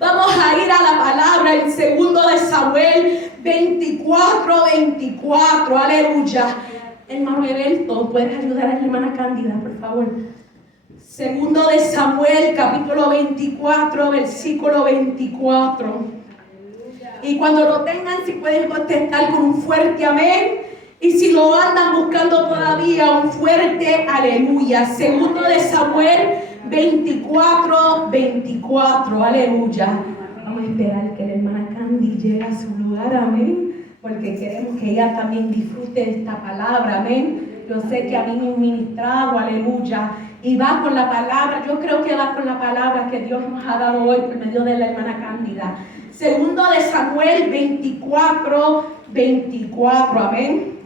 Vamos a ir a la palabra en 2 de Samuel 24. Aleluya. Hermano Eberto, ¿puedes ayudar a la hermana Cándida, por favor? 2 de Samuel, capítulo 24, versículo 24. Y cuando lo tengan, si pueden contestar con un fuerte amén. Y si lo andan buscando todavía, un fuerte aleluya. 2 de Samuel 24. Aleluya. Vamos a esperar que la hermana Candy llegue a su lugar, amén. Porque queremos que ella también disfrute de esta palabra, amén. Yo sé que a mí me ha ministrado, aleluya. Y va con la palabra, yo creo que va con la palabra que Dios nos ha dado hoy por medio de la hermana Cándida. 2 de Samuel 24, amén.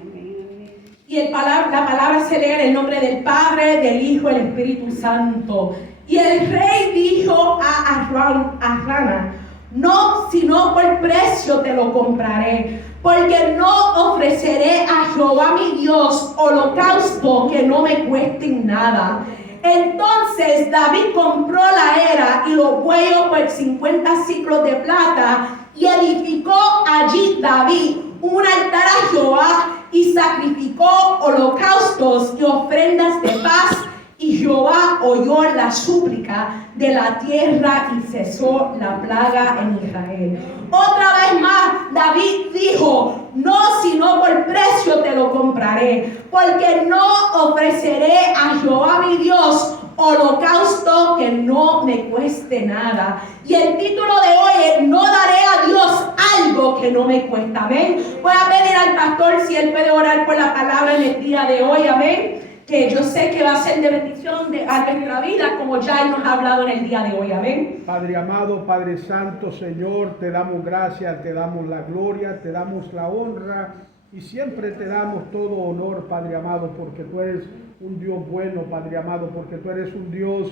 Y la palabra se lee en el nombre del Padre, del Hijo y del Espíritu Santo. Y el rey dijo a Arauna: no, sino por precio te lo compraré, porque no ofreceré a Jehová mi Dios holocausto que no me cueste nada. Entonces David compró la era y los bueyes por 50 siclos de plata, y edificó allí David un altar a Jehová, y sacrificó holocaustos y ofrendas de paz. Y Jehová oyó la súplica de la tierra y cesó la plaga en Israel. Otra vez más David dijo: no, sino por precio te lo compraré, porque no ofreceré a Jehová mi Dios holocausto que no me cueste nada. Y el título de hoy es: no daré a Dios algo que no me cuesta. Amén. Voy a pedir al pastor si él puede orar por la palabra en el día de hoy. Amén. Que yo sé que va a ser de bendición a nuestra vida, como ya Él nos ha hablado en el día de hoy. Amén. Padre amado, Padre santo, Señor, te damos gracias, te damos la gloria, te damos la honra y siempre te damos todo honor, Padre amado, porque tú eres un Dios bueno, Padre amado, porque tú eres un Dios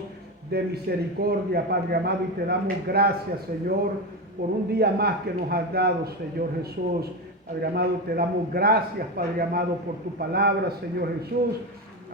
de misericordia, Padre amado, y te damos gracias, Señor, por un día más que nos has dado, Señor Jesús. Padre amado, te damos gracias, Padre amado, por tu palabra, Señor Jesús.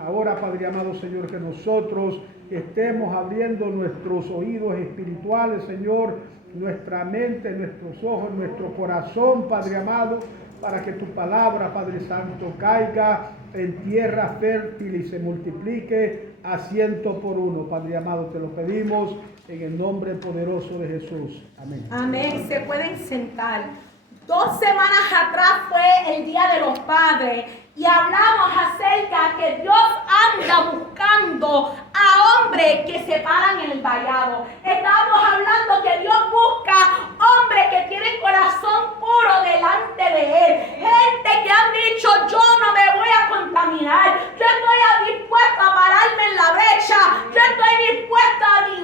Ahora, Padre amado, Señor, que nosotros estemos abriendo nuestros oídos espirituales, Señor, nuestra mente, nuestros ojos, nuestro corazón, Padre amado, para que tu palabra, Padre Santo, caiga en tierra fértil y se multiplique a 100 por 1. Padre amado, te lo pedimos en el nombre poderoso de Jesús. Amén. Amén. Se pueden sentar. 2 semanas atrás fue el Día de los Padres. Y hablamos acerca que Dios anda buscando a hombres que se paran en el vallado. Estábamos hablando que Dios busca hombres que tienen corazón puro delante de Él. Gente que han dicho: yo no me voy a contaminar. Yo estoy dispuesta a pararme en la brecha. Yo estoy dispuesta a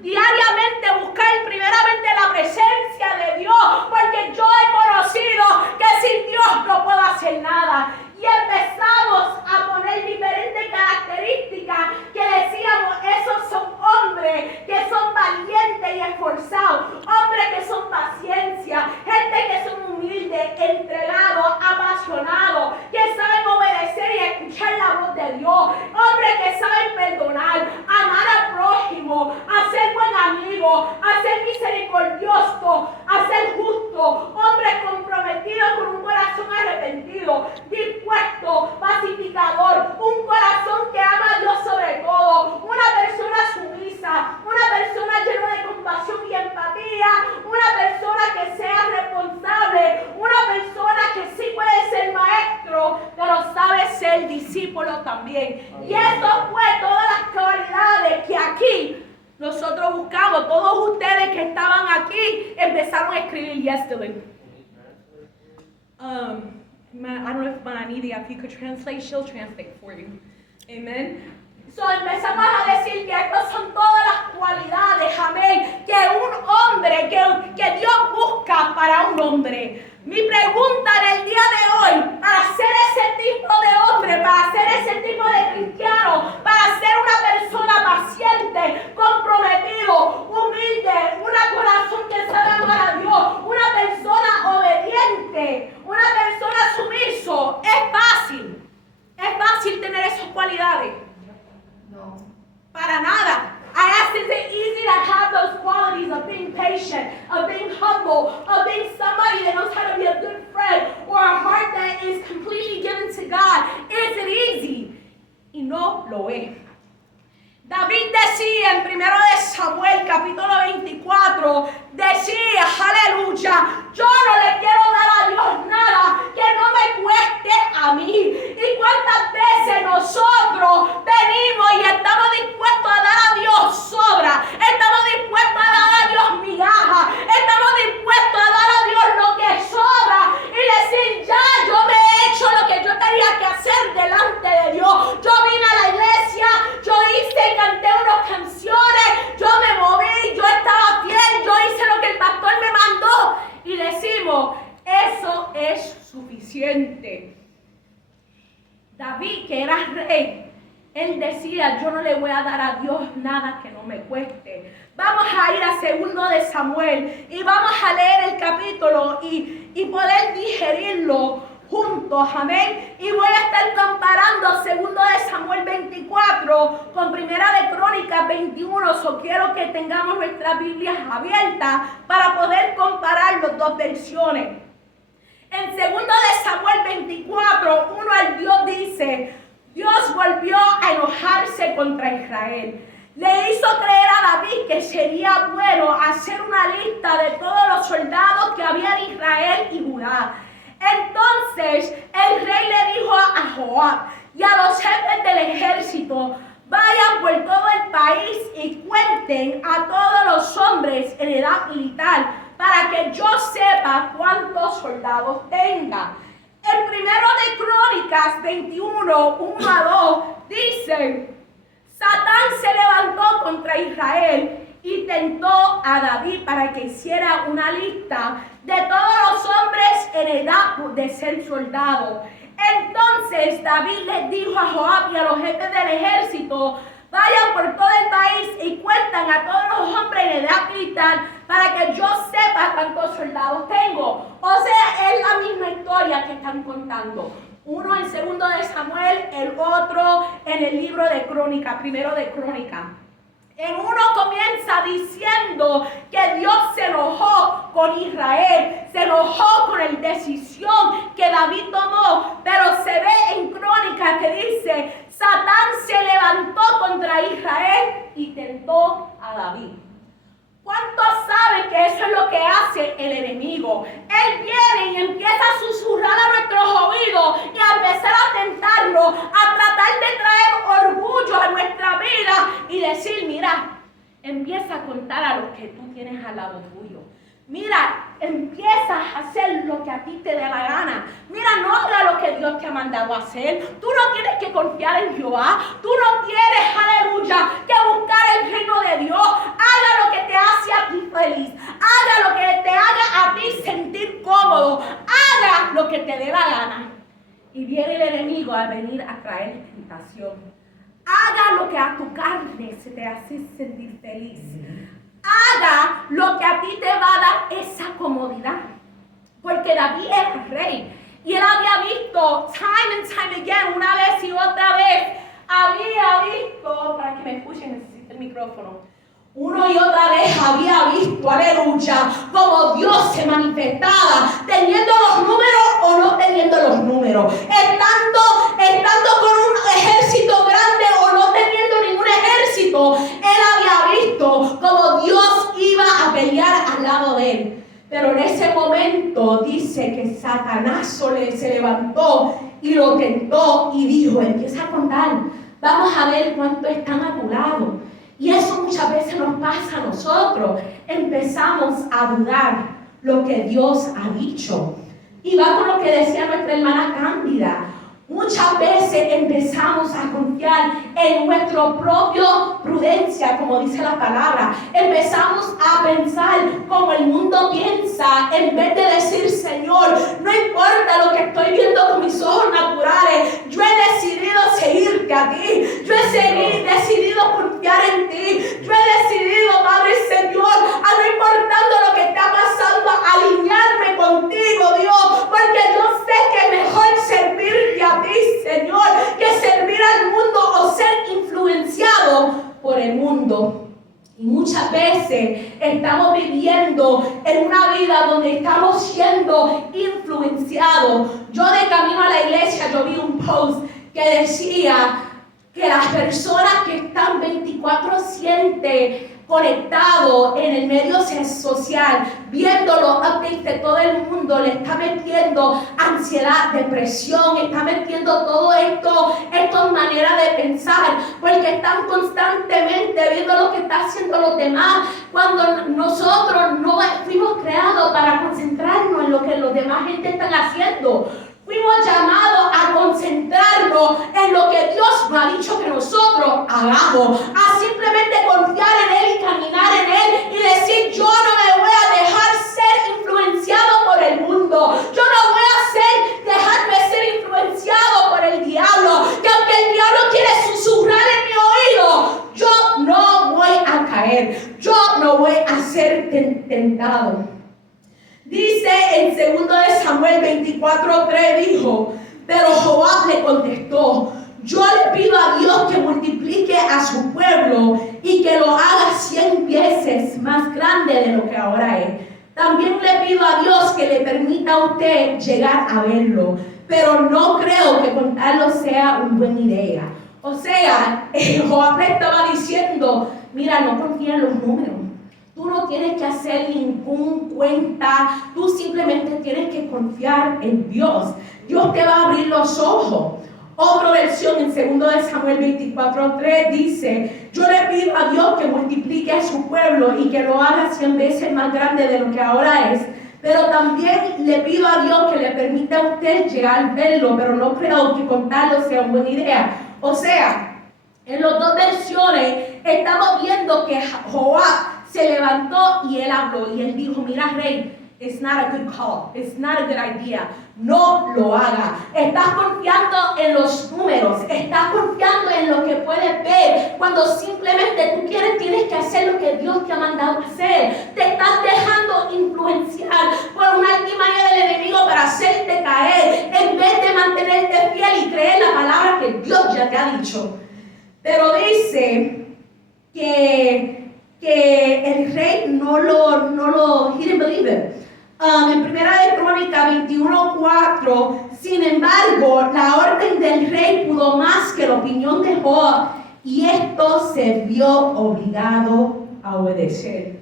diariamente buscar primeramente la presencia de Dios. Porque yo he conocido que sin Dios no puedo hacer nada. Y empezamos a poner diferentes características que decíamos: esos son hombres que son valientes y esforzados, hombres que son paciencia, gente que son humildes, entregados, apasionados, que saben obedecer y escuchar la voz de Dios, hombres que saben perdonar, amar al prójimo, a ser buen amigo, a ser misericordioso, a ser justo, hombres comprometidos con un corazón arrepentido, dispuesto, pacificador, un corazón que ama a Dios sobre todo, una persona sumisa, una persona llena de compasión y empatía, una persona que sea responsable, una persona que sí puede ser maestro, pero sabe ser discípulo también. Y eso fue todas las cualidades que aquí nosotros buscamos. Todos ustedes que estaban aquí empezaron a escribir yesterday. I don't know if Mananidia, if you could translate, she'll translate for you. Amen. So empezamos a decir que estas son todas las cualidades, amén, que un hombre, que Dios busca para un hombre. Mi pregunta en el día de hoy, para ser ese tipo de hombre, para ser ese tipo de cristiano, para ser una persona paciente, comprometido, humilde, un corazón que sabe amar a Dios, una persona obediente, una persona sumiso, ¿es fácil tener esas cualidades? No. Para nada. I asked, is it easy to have those qualities of of being patient, of being humble, of being somebody that knows how to be a good friend, or a heart that is completely given to God. Is it easy? Y no lo es. David decía en 1 Samuel capítulo 24, decía, aleluya, yo no le quiero dar a Dios nada que no me cueste a mí. Y cuántas veces nosotros venimos y estamos dispuestos a dar a Dios sobra, estamos dispuestos a dar a Dios migaja, estamos dispuestos a dar a Dios lo que sobra y decir, ya yo me he hecho lo que yo tenía que hacer delante de Dios. Yo vine a la iglesia, yo hice, canté unas canciones, yo me moví, yo estaba fiel, yo hice lo que el pastor me mandó. Y decimos, eso es suficiente. David, que era rey, él decía, yo no le voy a dar a Dios nada que no me cueste. Vamos a ir a 2 Samuel y vamos a leer el capítulo y poder digerirlo juntos, amén. Y voy a estar comparando 2 Samuel 24 con 1 Crónicas 21. Quiero que tengamos nuestras Biblias abiertas para poder comparar las dos versiones. En 2 Samuel 24, 1 al Dios dice, Dios volvió a enojarse contra Israel. Le hizo creer a David que sería bueno hacer una lista de todos los soldados que había en Israel y Judá. Entonces el rey le dijo a Joab y a los jefes del ejército, vayan por todo el país y cuenten a todos los hombres en edad militar para que yo sepa cuántos soldados tenga. En 1 Crónicas 21, 1 a 2 dice, Satán se levantó contra Israel y tentó a David para que hiciera una lista de todos los hombres en edad de ser soldado. Entonces David les dijo a Joab y a los jefes del ejército, vayan por todo el país y cuentan a todos los hombres en edad militar para que yo sepa cuántos soldados tengo. O sea, es la misma historia que están contando. Uno en 2 Samuel, el otro en el libro de Crónica, 1 Crónica. En uno comienza diciendo que Dios se enojó con Israel, se enojó con la decisión que David tomó, pero se ve en Crónica que dice, Satán se levantó contra Israel y tentó a David. ¿Cuántos saben que eso es lo que hace el enemigo? Él viene y empieza a susurrar a nuestros oídos y a empezar a tentarnos, a tratar de traer orgullo a nuestra vida y decir, mira, empieza a contar a los que tú tienes al lado tuyo. Mira, empieza a hacer lo que a ti te dé la gana. Mira, no haga lo que Dios te ha mandado a hacer. Tú no tienes que confiar en Jehová. Tú no tienes, aleluya, que buscar el reino de Dios. Haga lo que te hace a ti feliz. Haga lo que te haga a ti sentir cómodo. Haga lo que te dé la gana. Y viene el enemigo a venir a traer tentación. Haga lo que a tu carne se te hace sentir feliz. Haga lo que a ti te va a dar esa comodidad. Porque David era rey. Y él había visto, time and time again, una vez y otra vez, había visto, para que me escuchen, necesito el micrófono. Uno y otra vez había visto, aleluya, como Dios se manifestaba, teniendo los números o no teniendo los números, estando con un ejército grande o no teniendo ningún ejército. Él había visto como Dios iba a pelear al lado de él. Pero en ese momento dice que Satanás se levantó y lo tentó y dijo, empieza a contar, vamos a ver cuánto están a tu lado. Y eso muchas veces nos pasa a nosotros. Empezamos a dudar lo que Dios ha dicho. Y va con lo que decía nuestra hermana Cándida. Muchas veces empezamos a confiar en nuestra propia prudencia, como dice la palabra. Empezamos a pensar como el mundo piensa, en vez de decir, Señor, no importa lo que estoy viendo con mis ojos naturales, yo he decidido seguirte a ti. Yo he decidido confiar en ti. Yo he decidido, Padre Señor, a no importando lo que está pasando, alinearme contigo, Dios, porque yo sé que es mejor servirte a ti, Señor, que servir al mundo o ser influenciado por el mundo. Y muchas veces estamos viviendo en una vida donde estamos siendo influenciados. Yo de camino a la iglesia, yo vi un post que decía que las personas que están 24/7 conectados en el medio social, viendo los updates de todo el mundo, le está metiendo ansiedad, depresión, está metiendo todo esto, estas maneras de pensar, porque están constantemente viendo lo que están haciendo los demás, cuando nosotros no fuimos creados para concentrarnos en lo que los demás gente están haciendo. Fuimos llamados a concentrarnos en lo que Dios nos ha dicho que nosotros hagamos, a simplemente confiar en Él y caminar en Él y decir: yo no me voy a dejar ser influenciado por el mundo, yo no voy a dejarme ser influenciado por el diablo, que aunque el diablo quiere susurrar en mi oído, yo no voy a caer, yo no voy a ser tentado. Dice en 2 Samuel 24:3, dijo: pero Joab le contestó: yo le pido a Dios que multiplique a su pueblo y que lo haga 100 veces más grande de lo que ahora es. También le pido a Dios que le permita a usted llegar a verlo, pero no creo que contarlo sea una buena idea. O sea, Joab le estaba diciendo: mira, no confía en los números. Tú no tienes que hacer ningún cuenta, tú simplemente tienes que confiar en Dios. Dios te va a abrir los ojos. Otra versión en 2 Samuel 24:3 dice: yo le pido a Dios que multiplique a su pueblo y que lo haga 100 veces más grande de lo que ahora es. Pero también le pido a Dios que le permita a usted llegar a verlo, pero no creo que contarlo sea una buena idea. O sea, en las dos versiones estamos viendo que Joab se levantó y él habló y él dijo: mira, rey, it's not a good call, it's not a good idea, no lo haga. Estás confiando en los números, estás confiando en lo que puedes ver, cuando simplemente tú tienes que hacer lo que Dios te ha mandado a hacer. Te estás dejando influenciar por una artimaña del enemigo para hacerte caer, en vez de mantenerte fiel y creer la palabra que Dios ya te ha dicho. Pero dice que el rey he didn't believe it. En Primera de Crónica 21:4, sin embargo, la orden del rey pudo más que la opinión de Joab, y esto se vio obligado a obedecer.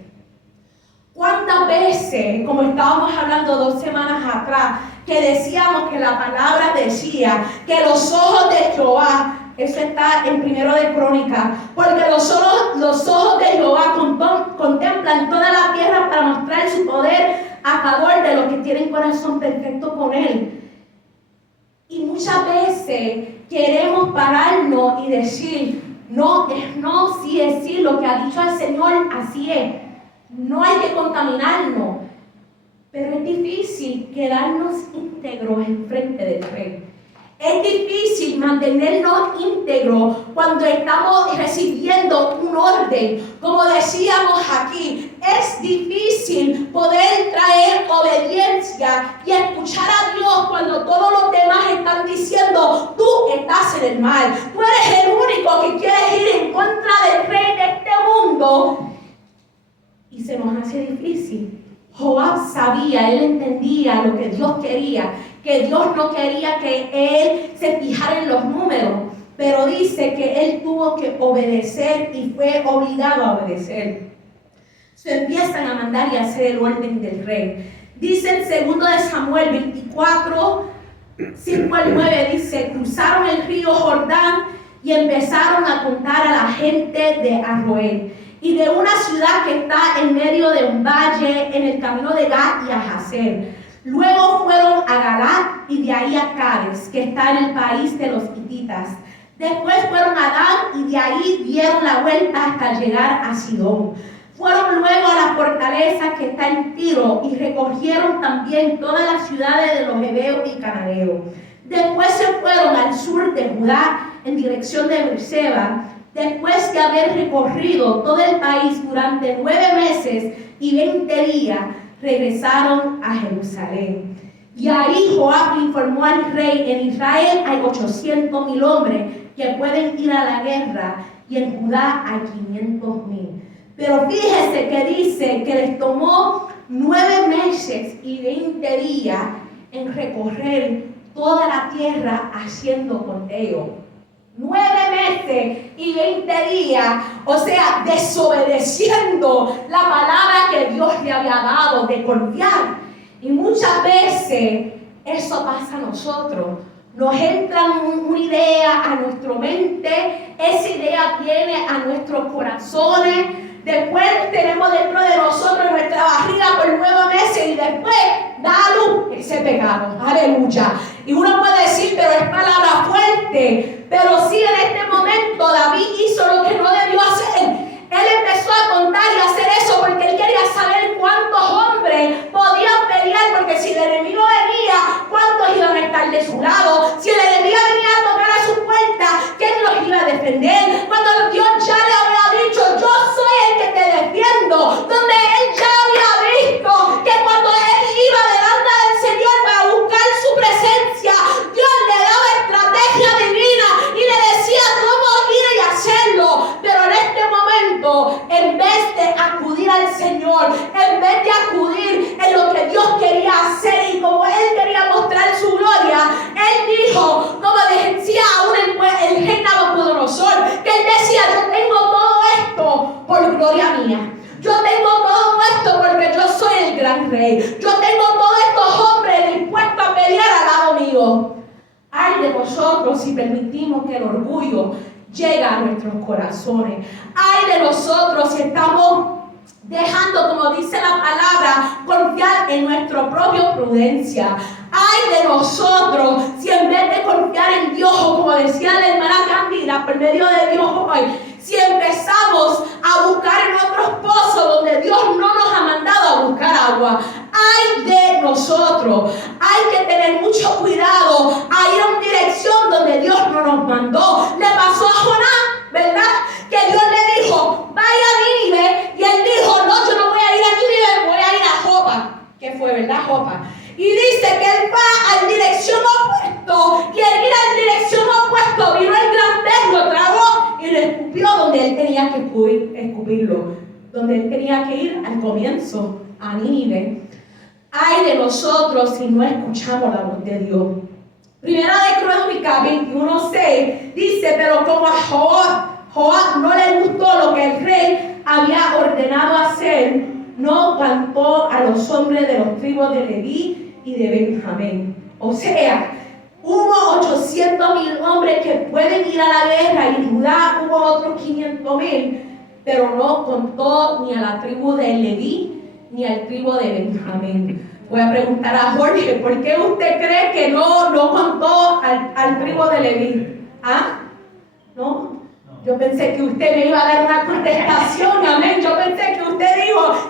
¿Cuántas veces, como estábamos hablando 2 semanas atrás, que decíamos que la palabra decía que los ojos de Jehová, eso está en 1 de Crónica, porque los ojos de Jehová contemplan toda la tierra para mostrar su poder a favor de los que tienen corazón perfecto con Él? Y muchas veces queremos pararnos y decir: no es no, sí es sí, lo que ha dicho el Señor, así es. No hay que contaminarnos. Pero es difícil quedarnos íntegros enfrente del Rey. Es difícil mantenernos íntegros cuando estamos recibiendo un orden. Como decíamos aquí, es difícil poder traer obediencia y escuchar a Dios cuando todos los demás están diciendo: tú estás en el mal, tú eres el único que quieres ir en contra del rey de este mundo. Y se nos hace difícil. Joab sabía, él entendía lo que Dios quería, que Dios no quería que él se fijara en los números, pero dice que él tuvo que obedecer y fue obligado a obedecer. Se empiezan a mandar y a hacer el orden del rey. Dice en 2 Samuel 24, 5 al 9, dice: cruzaron el río Jordán y empezaron a contar a la gente de Aroer y de una ciudad que está en medio de un valle en el camino de Gat y a Jazer. Luego fueron a Galat y de ahí a Cades, que está en el país de los hititas. Después fueron a Dan y de ahí dieron la vuelta hasta llegar a Sidón. Fueron luego a la fortaleza que está en Tiro y recogieron también todas las ciudades de los heveos y cananeos. Después se fueron al sur de Judá en dirección de Beerseba. Después de haber recorrido todo el país durante 9 meses y 20 días, regresaron a Jerusalén. Y ahí Joab informó al rey: en Israel hay 800,000 hombres que pueden ir a la guerra, y en Judá hay 500,000. Pero fíjese que dice que les tomó 9 meses y 20 días en recorrer toda la tierra haciendo conteo. 9 meses y 20 días, o sea, desobedeciendo la palabra que Dios le había dado de confiar. Y muchas veces eso pasa a nosotros. Nos entra una idea a nuestra mente, esa idea viene a nuestros corazones, después tenemos dentro de nosotros nuestra barriga por 9 meses y después da a luz ese pecado. Aleluya. Y uno puede decir, pero es palabra fuerte. Pero sí, en este momento David hizo lo que no debió hacer. Él empezó a contar y a hacer eso porque él quería saber cuántos hombres podían pelear, porque si el enemigo venía, ¿cuántos iban a estar de su lado? Si el enemigo venía a tocar a su puerta, ¿quién los iba a defender? Cuando Dios ya le había dicho, yo soy el que te defiendo, donde él ya había visto que cuando él iba delante del Señor para buscar su presencia, Dios le daba estrategia divina y le decía cómo ir y hacerlo. Pero en este momento, en vez de acudir al Señor, en vez de acudir en lo que Dios quería hacer y como él quería mostrar su gloria, él dijo, como decía aún el rey Nabucodonosor, que él decía, yo tengo todo esto por gloria mía. Yo tengo todo esto porque yo soy el gran rey. Yo tengo todos estos hombres dispuestos a pelear al lado mío. Ay de nosotros si permitimos que el orgullo llegue a nuestros corazones. Ay de nosotros si estamos dejando, como dice la palabra, confiar en nuestra propia prudencia. Ay de nosotros si en vez de confiar en Dios, o como decía la hermana Cándida, por medio de Dios hoy, si empezamos a buscar en otros pozos donde Dios no nos ha mandado a buscar agua. Ay de nosotros, hay que tener mucho cuidado a ir a una dirección donde Dios no nos mandó. Le pasó a Jonás, ¿verdad? Que Dios le dijo, vaya a Nínive, y él dijo, no, yo no voy a ir a Nínive, voy a ir a Jopa, que fue, ¿verdad? Jopa. Y dice que él va a dirección opuesta, y al ir a dirección opuesta vino el gran pez, lo tragó y le escupió donde él tenía que escupirlo, donde él tenía que ir al comienzo, a Nínive. Ay de nosotros si no escuchamos la voz de Dios. Primera de Crónicas 21:6 dice, pero como a Joab no le gustó lo que el rey había ordenado hacer, no cantó a los hombres de los tribus de Leví y de Benjamín. O sea, hubo 800,000 hombres que pueden ir a la guerra, y en Judá hubo otros 500,000, pero no contó ni a la tribu de Leví ni al tribu de Benjamín. Voy a preguntar a Jorge, ¿por qué usted cree que no contó al tribu de Leví? ¿Ah? ¿No? Yo pensé que usted me iba a dar una contestación, amén. Yo pensé que usted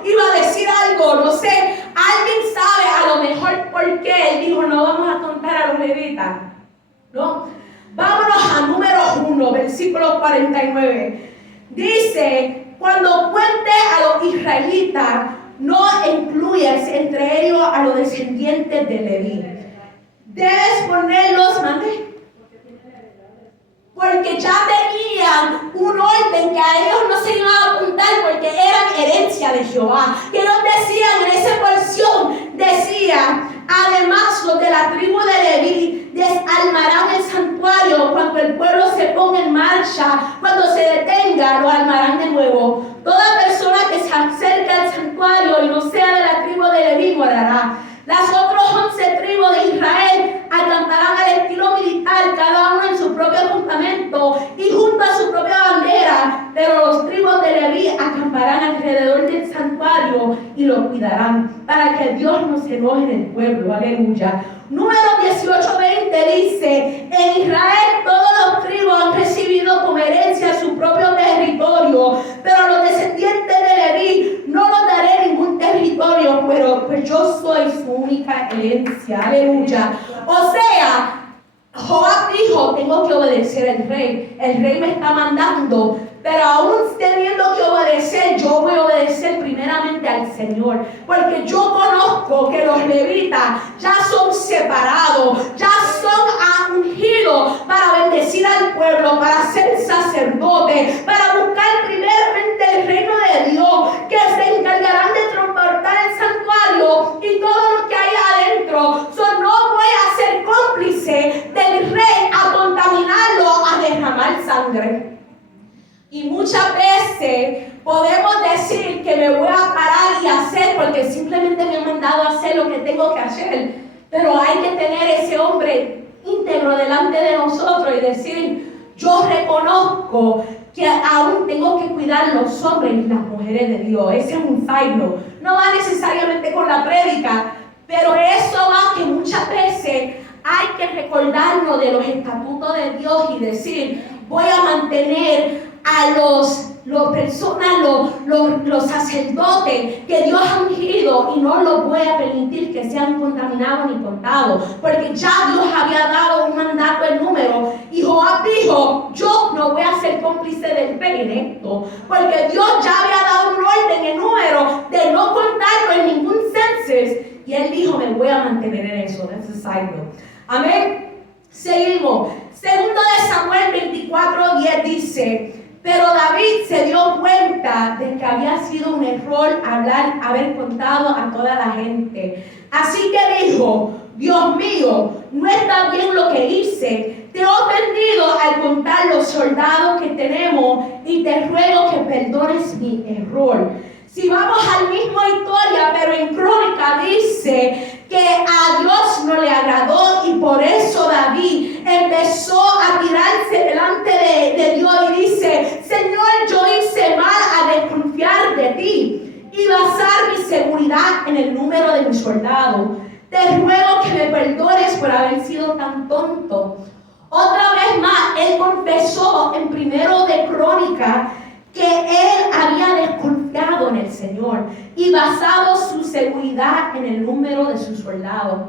iba a decir algo, no sé. Alguien sabe a lo mejor por qué él dijo, no vamos a contar a los levitas. ¿No? Vámonos a número 1, versículo 49. Dice, cuando cuente a los israelitas, no incluyas entre ellos a los descendientes de Leví. Debes ponerlos, ¿mande? Porque ya tenían un orden que a ellos no se iban a apuntar porque eran herencia de Jehová. Que ellos decían en esa porción, decía, además los de la tribu de Leví desarmarán el santuario cuando el pueblo se ponga en marcha, cuando se detenga, lo armarán de nuevo. Toda persona que se acerque al santuario y no sea de la tribu de Leví morará. Las otras 11 tribus de Israel acamparán al estilo militar, cada uno en su propio campamento y junto a su propia bandera, pero los tribus de Leví acamparán alrededor del santuario y lo cuidarán, para que Dios no se enoje en el pueblo. Aleluya. Número 18:20 dice, en Israel todos los tribus han recibido como herencia su propio territorio, pero a los descendientes de Leví no los daré ningún territorio, pero pues yo soy su única herencia. Aleluya. O sea, Joab dijo, tengo que obedecer al rey. El rey me está mandando, pero aún teniendo que obedecer, yo voy a obedecer primeramente al Señor. Porque yo conozco que los levitas ya son separados, ya son ungidos para bendecir al pueblo, para ser sacerdotes, para buscar primeramente del reino de Dios, que se encargarán de transportar el santuario y todo lo que hay adentro. No voy a ser cómplice del rey a contaminarlo, a derramar sangre. Y muchas veces podemos decir que me voy a parar y hacer porque simplemente me han mandado a hacer lo que tengo que hacer. Pero hay que tener ese hombre íntegro delante de nosotros y decir, yo reconozco que aún tengo que cuidar los hombres y las mujeres de Dios. Ese es un side note. No va necesariamente con la prédica, pero eso va que muchas veces hay que recordarnos de los estatutos de Dios y decir, voy a mantener a los sacerdotes que Dios ha ungido y no los voy a permitir que sean contaminados ni cortados, porque ya Dios había dado un mandato en número y Joab dijo, yo no voy a ser cómplice del rey en esto, porque Dios ya había dado un orden en número de no contarlo en ningún census y él dijo, me voy a mantener en eso. That's a side note. Amén. Seguimos. Segundo de Samuel 24:10 dice, pero David se dio cuenta de que había sido un error haber contado a toda la gente. Así que dijo, Dios mío, no está bien lo que hice. Te he ofendido al contar los soldados que tenemos y te ruego que perdones mi error. Si vamos al mismo historia, pero en Crónica dice que a Dios no le agradó y por eso David empezó a tirarse delante de Dios y dice, Señor, yo hice mal a desconfiar de ti y basar mi seguridad en el número de mis soldados. Te ruego que me perdones por haber sido tan tonto. Otra vez más, él confesó en Primero de Crónica que él había desconfiado en el Señor y basado su seguridad en el número de sus soldados.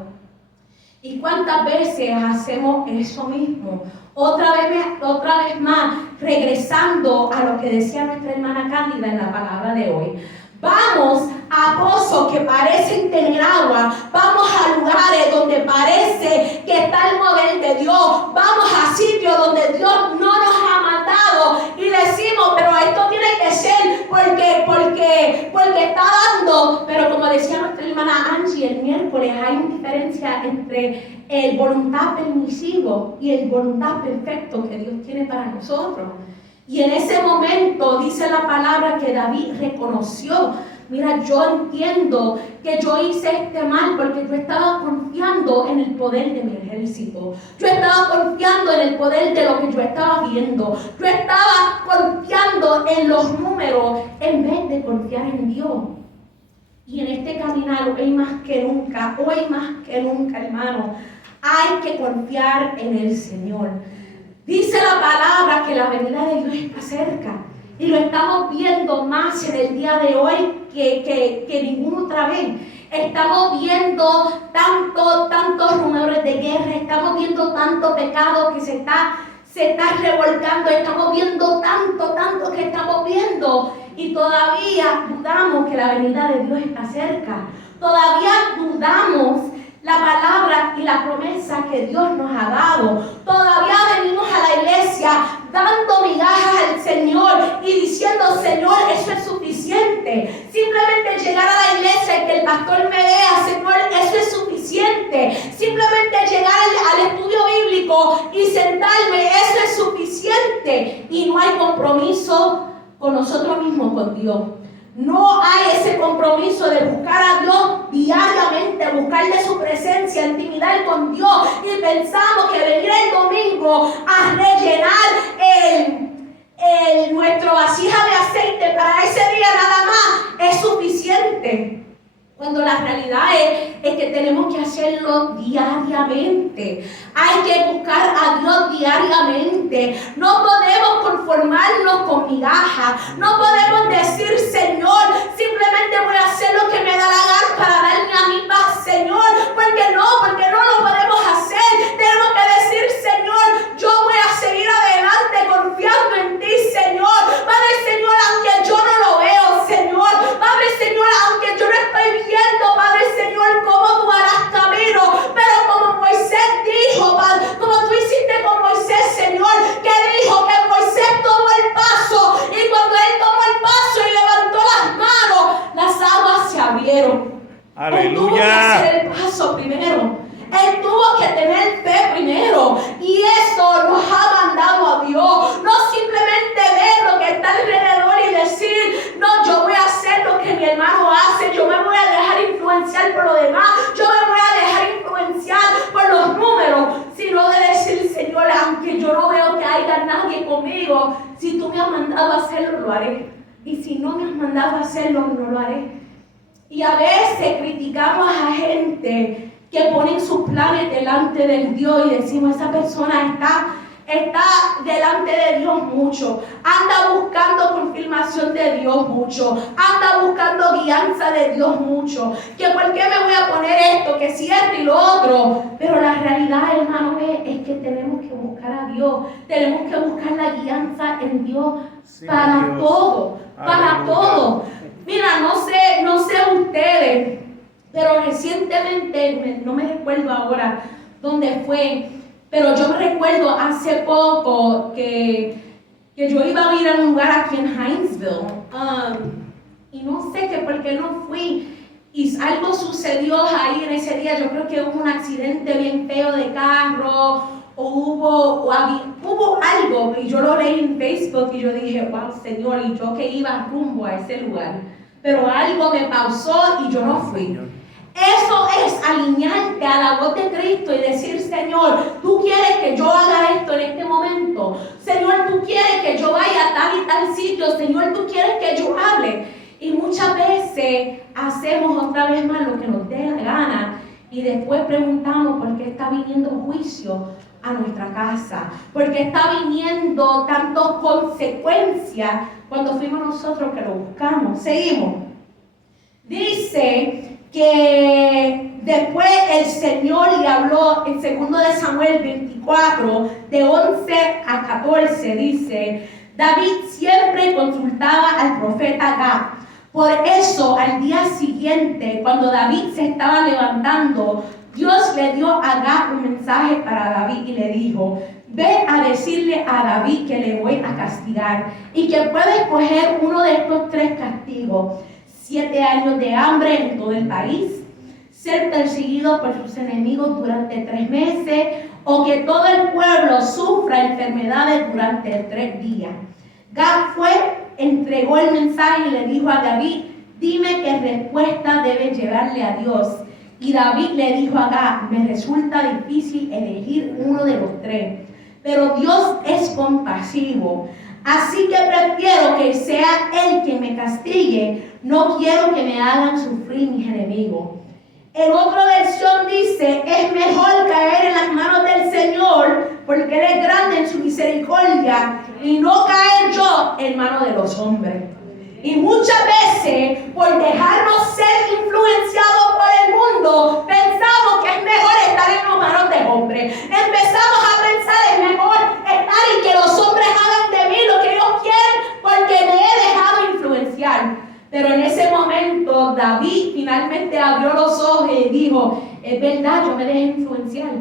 ¿Y cuántas veces hacemos eso mismo? Otra vez más, regresando a lo que decía nuestra hermana Cándida en la palabra de hoy. Vamos a pozos que parecen tener agua, vamos a lugares donde parece que está el mover de Dios, vamos a sitios donde Dios no nos ha mandado y decimos, pero esto tiene que ser porque está dando. Pero como decía nuestra hermana Angie el miércoles, hay una diferencia entre el voluntad permisivo y el voluntad perfecto que Dios tiene para nosotros. Y en ese momento dice la palabra que David reconoció, mira, yo entiendo que yo hice este mal porque yo estaba confiando en el poder de mi ejército. Yo estaba confiando en el poder de lo que yo estaba viendo. Yo estaba confiando en los números en vez de confiar en Dios. Y en este caminar, hoy más que nunca, hermano, hay que confiar en el Señor. Dice la palabra que la venida de Dios está cerca y lo estamos viendo más en el día de hoy que ninguna otra vez. Estamos viendo tantos rumores de guerra, estamos viendo tanto pecado que se está revolcando, estamos viendo tanto que estamos viendo y todavía dudamos que la venida de Dios está cerca. Todavía dudamos la palabra y la promesa que Dios nos ha dado. Todavía venimos a la iglesia dando migajas al Señor y diciendo, Señor, eso es suficiente. Simplemente llegar a la iglesia y que el pastor me vea, Señor, eso es suficiente. Simplemente llegar al estudio bíblico y sentarme, eso es suficiente. Y no hay compromiso con nosotros mismos, con Dios. No hay ese compromiso de buscar a Dios diariamente, buscarle su presencia, intimidad con Dios. Y pensamos que venir el domingo a rellenar nuestro vasija de aceite para ese día nada más es suficiente. Cuando la realidad es que tenemos que hacerlo diariamente. Hay que buscar a Dios diariamente. No podemos conformarnos con migajas. No podemos decir, Señor, simplemente voy a hacer lo que me da la gana para darme a mi paz, Señor. Porque no lo podemos hacer. Tenemos que decir, Señor, yo voy a seguir adelante confiando en ti, Señor. Padre, Señor, aunque yo no lo veo, Señor. Padre, Señor, aunque yo no estoy viendo, Padre, Señor, cómo tú harás camino. Pero como Moisés dijo, Padre, como tú hiciste con Moisés, Señor, que dijo que Moisés tomó el paso. Y cuando él tomó el paso Él tuvo que Aleluya. hacer el paso primero. Él tuvo que tener fe primero. Y eso nos ha mandado a Dios. No simplemente ver lo que está alrededor y decir, no, yo voy a hacer lo que mi hermano hace. Yo me voy a dejar influenciar por lo demás. Yo me voy a dejar influenciar por los números. Sino de decir, Señor, aunque yo no veo que haya nadie conmigo, si tú me has mandado a hacerlo, lo haré. Y si no me has mandado a hacerlo, no lo haré. Y a veces criticamos a gente que ponen sus planes delante del Dios y decimos, esa persona está delante de Dios mucho, anda buscando confirmación de Dios mucho, anda buscando guianza de Dios mucho, que por qué me voy a poner esto, que si esto y lo otro. Pero la realidad, hermano, es que tenemos que buscar a Dios, tenemos que buscar la guianza en Dios, Sí, para Dios. todo, para Aleluya. todo. Mira, no sé ustedes, pero recientemente, no me recuerdo ahora dónde fue, pero yo me recuerdo hace poco que yo iba a ir a un lugar aquí en Hinesville, y no sé que por qué no fui, y algo sucedió ahí en ese día. Yo creo que hubo un accidente bien feo de carro, o hubo algo, y yo lo leí en Facebook y yo dije, wow, Señor, y yo que iba rumbo a ese lugar, pero algo me pausó y yo no fui. Eso es alinearte a la voz de Cristo y decir, Señor, tú quieres que yo haga esto en este momento. Señor, tú quieres que yo vaya a tal y tal sitio. Señor, tú quieres que yo hable. Y muchas veces hacemos otra vez más lo que nos dé la gana y después preguntamos por qué está viniendo juicio a nuestra casa, por qué está viniendo tantas consecuencias cuando fuimos nosotros que lo buscamos. Seguimos. Dice que después el Señor le habló en 2 de Samuel 24, de 11 a 14, dice, David siempre consultaba al profeta Gad. Por eso, al día siguiente, cuando David se estaba levantando, Dios le dio a Gad un mensaje para David y le dijo, ve a decirle a David que le voy a castigar y que puede escoger uno de estos 3 castigos: 7 años de hambre en todo el país, ser perseguido por sus enemigos durante 3 meses, o que todo el pueblo sufra enfermedades durante 3 días. Gad fue, entregó el mensaje y le dijo a David, dime qué respuesta debe llevarle a Dios. Y David le dijo a Gad, me resulta difícil elegir uno de los 3, pero Dios es compasivo. Así que prefiero que sea Él quien me castigue. No quiero que me hagan sufrir mis enemigos. En otra versión dice, es mejor caer en las manos del Señor, porque Él es grande en su misericordia, y no caer yo en manos de los hombres. Y muchas veces, por dejarnos ser influenciados por el mundo, pensamos que es mejor estar en las manos de hombres. Empezamos a pensar, es mejor estar y que los hombres hagan de mí lo que ellos quieren, porque me he dejado influenciar. Pero en ese momento, David finalmente abrió los ojos y dijo, es verdad, yo me dejé influenciar.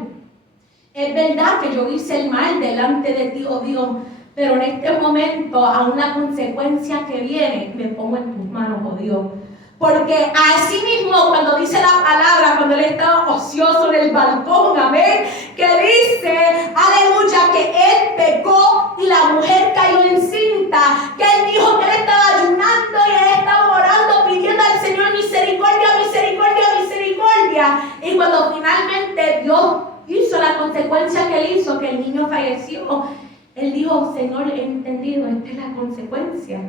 Es verdad que yo hice el mal delante de ti, oh Dios. Pero en este momento, a una consecuencia que viene, me pongo en tus manos, oh Dios. Porque así mismo, cuando dice la palabra, cuando él estaba ocioso en el balcón, amén, que dice, aleluya, que él pecó y la mujer cayó encinta, que él dijo que él estaba ayunando y él estaba orando, pidiendo al Señor misericordia, misericordia, misericordia. Y cuando finalmente Dios hizo la consecuencia que él hizo, que el niño falleció, él dijo, Señor, he entendido, esta es la consecuencia.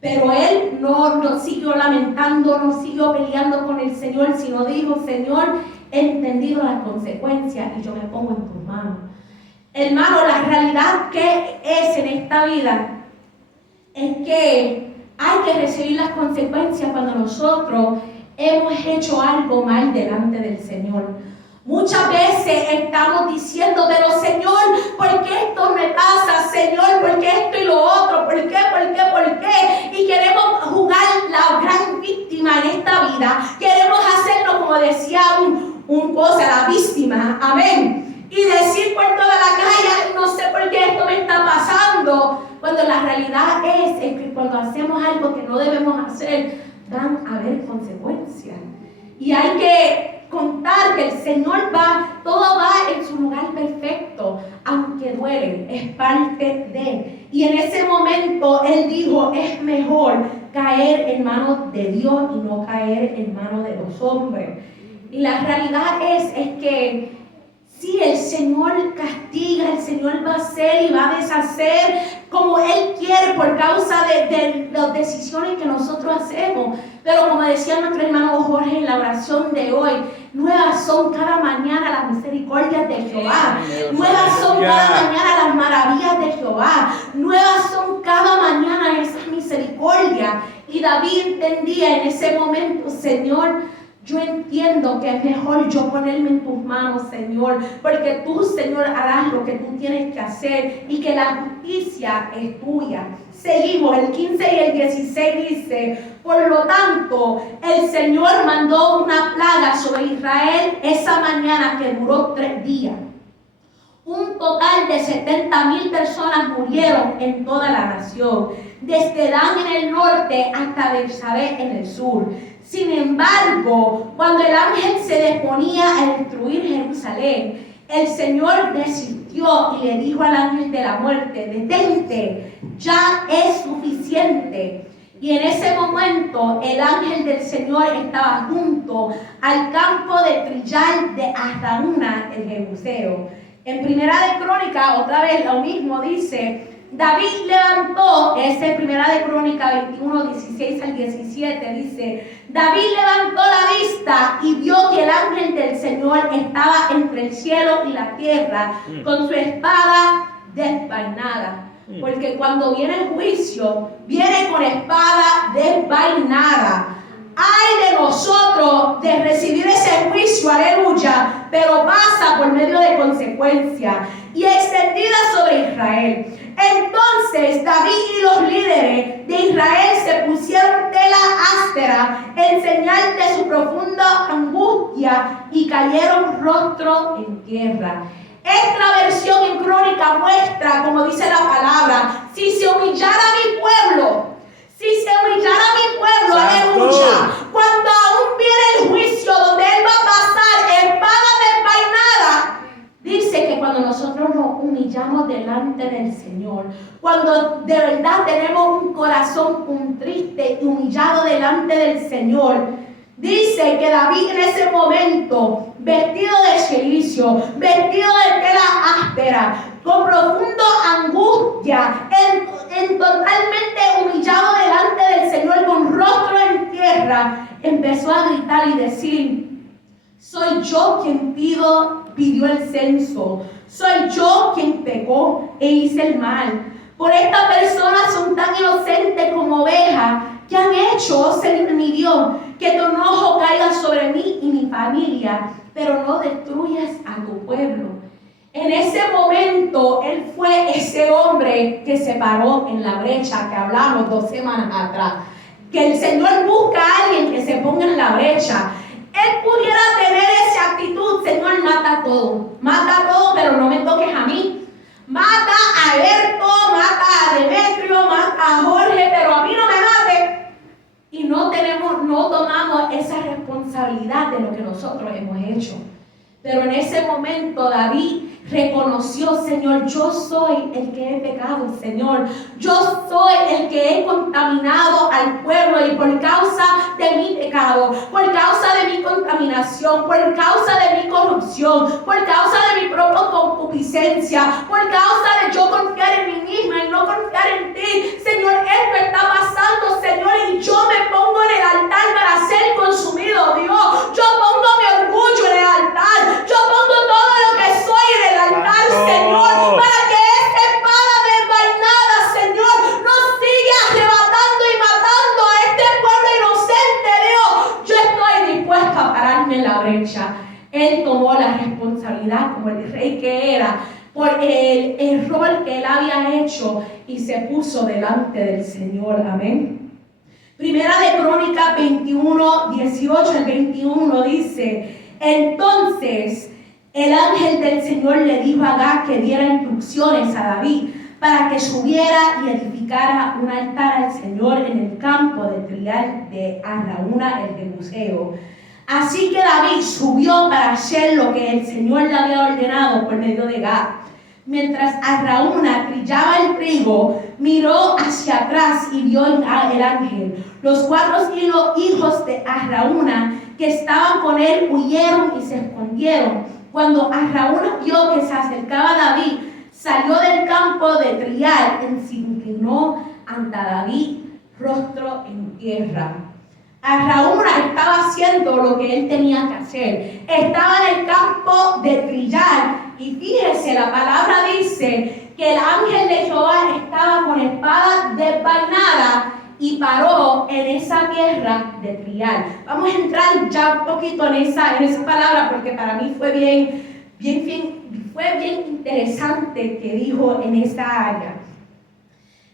Pero él no siguió lamentando, no siguió peleando con el Señor, sino dijo, Señor, he entendido las consecuencias y yo me pongo en tus manos. Hermano, la realidad que es en esta vida es que hay que recibir las consecuencias cuando nosotros hemos hecho algo mal delante del Señor. Muchas veces estamos diciendo, pero Señor, ¿por qué esto me pasa? Señor, ¿por qué esto y lo otro? ¿Por qué? ¿Por qué? ¿Por qué? Y queremos jugar la gran víctima en esta vida. Queremos hacerlo, como decía un cosa, la víctima. Amén. Y decir por toda la calle, no sé por qué esto me está pasando. Cuando la realidad es que cuando hacemos algo que no debemos hacer, van a haber consecuencias. Y hay que contar que el Señor todo va en su lugar perfecto, aunque duele, es parte de. Y en ese momento Él dijo, es mejor caer en manos de Dios y no caer en manos de los hombres. Y la realidad es que sí, el Señor castiga, el Señor va a hacer y va a deshacer como Él quiere por causa de las decisiones que nosotros hacemos. Pero como decía nuestro hermano Jorge en la oración de hoy, nuevas son cada mañana las misericordias de Jehová. Nuevas son cada mañana las maravillas de Jehová. Nuevas son cada mañana esas misericordias. Y David entendía en ese momento, Señor, yo entiendo que es mejor yo ponerme en tus manos, Señor, porque tú, Señor, harás lo que tú tienes que hacer y que la justicia es tuya. Seguimos, el 15 y el 16 dice, por lo tanto, el Señor mandó una plaga sobre Israel esa mañana que duró 3 días. Un total de 70,000 personas murieron en toda la nación, desde Dan en el norte hasta Bersabé en el sur. Sin embargo, cuando el ángel se disponía a destruir Jerusalén, el Señor desistió y le dijo al ángel de la muerte, detente, ya es suficiente. Y en ese momento el ángel del Señor estaba junto al campo de trillar de Araúna, el Jebuseo. En Primera de Crónica, otra vez lo mismo dice, David levantó, Primera de Crónica 21, 16 al 17, dice, David levantó la vista y vio que el ángel del Señor estaba entre el cielo y la tierra, con su espada desvainada. Porque cuando viene el juicio, viene con espada desvainada. Ay de nosotros de recibir ese juicio, aleluya, pero pasa por medio de consecuencia y extendida sobre Israel. Entonces David y los líderes de Israel se pusieron tela áspera en señal de su profunda angustia y cayeron rostro en tierra. Esta versión en Crónica muestra, como dice la palabra, si se humillara mi pueblo, aleluya, cuando aún viene el juicio donde Él va a pasar espada desvainada, dice que cuando nosotros nos humillamos delante del Señor, cuando de verdad tenemos un corazón contriste y humillado delante del Señor, dice que David en ese momento, vestido de cilicio, vestido de tela áspera, con profunda angustia, totalmente humillado delante del Señor, con rostro en tierra, empezó a gritar y decir, soy yo quien pidió el censo, soy yo quien pecó e hice el mal. Por estas personas son tan inocentes como ovejas que han hecho, Señor mi Dios, que tu enojo caiga sobre mí y mi familia, pero no destruyas a tu pueblo. En ese momento, Él fue ese hombre que se paró en la brecha que hablamos 2 semanas atrás. Que el Señor busca a alguien que se ponga en la brecha. Él pudiera tener esa actitud, Señor, mata todo, pero no me toques a mí. Mata a Alberto, mata a Demetrio, mata a Jorge, pero a mí no me mate. Y no tomamos esa responsabilidad de lo que nosotros hemos hecho. Pero en ese momento David reconoció, Señor, yo soy el que he pecado, Señor. Yo soy el que he contaminado al pueblo y por causa de mi pecado, por causa de mi contaminación, por causa de mi corrupción, por causa de mi propia concupiscencia, por causa de yo confiar en mí misma y no confiar en ti. Señor, esto está pasando, Señor, y yo me pongo en el altar para ser consumido, Dios. Yo pongo mi orgullo en el altar. Yo pongo todo lo que soy en el altar, Señor, para que esta espada desvainada, Señor, no siga arrebatando y matando a este pueblo inocente, Dios. Yo estoy dispuesta a pararme en la brecha. Él tomó la responsabilidad como el rey que era por el error que él había hecho y se puso delante del Señor. Amén. Primera de Crónica 21, 18 al 21 dice, entonces el ángel del Señor le dijo a Gad que diera instrucciones a David para que subiera y edificara un altar al Señor en el campo de Trial de Araúna, el Jebuseo. Así que David subió para hacer lo que el Señor le había ordenado por medio de Gad. Mientras Araúna trillaba el trigo, miró hacia atrás y vio el ángel. Los 4 hijos de Araúna que estaban con él huyeron y se escondieron. Cuando Araúna vio que se acercaba David, salió del campo de trillar y se inclinó ante David, rostro en tierra. Araúna estaba haciendo lo que él tenía que hacer. Estaba en el campo de trillar. Y fíjese, la palabra dice que el ángel de Jehová estaba con espada desvainada y paró en esa tierra de trillar. Vamos a entrar ya un poquito en esa palabra, porque para mí fue bien interesante que dijo en esta área.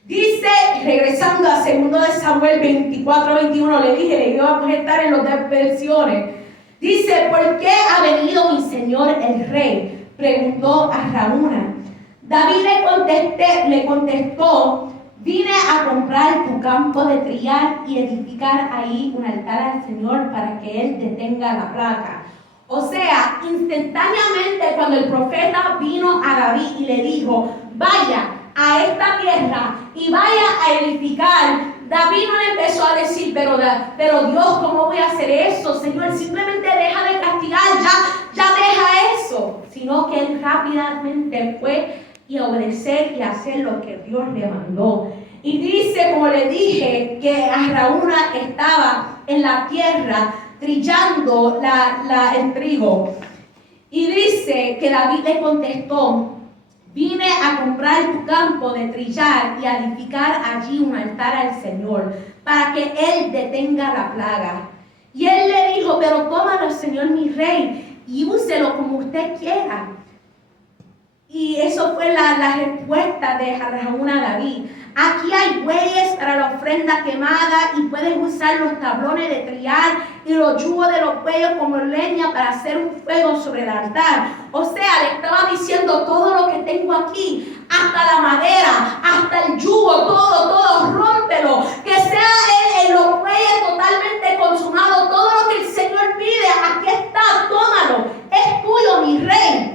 Dice, regresando a 2 Samuel 24-21, le iba a proyectar en las 2 versiones. Dice, ¿por qué ha venido mi señor el rey? Preguntó Araúna. David le contestó, vine a comprar tu campo de trillar y edificar ahí un altar al Señor para que él detenga la plaga. O sea, instantáneamente cuando el profeta vino a David y le dijo, vaya a esta tierra y vaya a edificar, David no le empezó a decir, pero Dios, ¿cómo voy a hacer eso? Señor, simplemente deja de castigar, ya deja eso. Sino que él rápidamente fue y obedecer y hacer lo que Dios le mandó. Y dice, como le dije, que Araúna estaba en la tierra trillando el trigo. Y dice que David le contestó, vine a comprar tu campo de trillar y a edificar allí un altar al Señor, para que él detenga la plaga. Y él le dijo, pero tómalo, Señor mi rey, y úselo como usted quiera. Y eso fue la respuesta de Araúna a David. Aquí hay bueyes para la ofrenda quemada y puedes usar los tablones de trillar y los yugos de los bueyes como leña para hacer un fuego sobre el altar. O sea, le estaba diciendo todo lo que tengo aquí, hasta la madera, hasta el yugo, todo, rómpelo. Que sea los bueyes totalmente consumados, todo lo que el Señor pide, aquí está, tómalo, es tuyo, mi rey.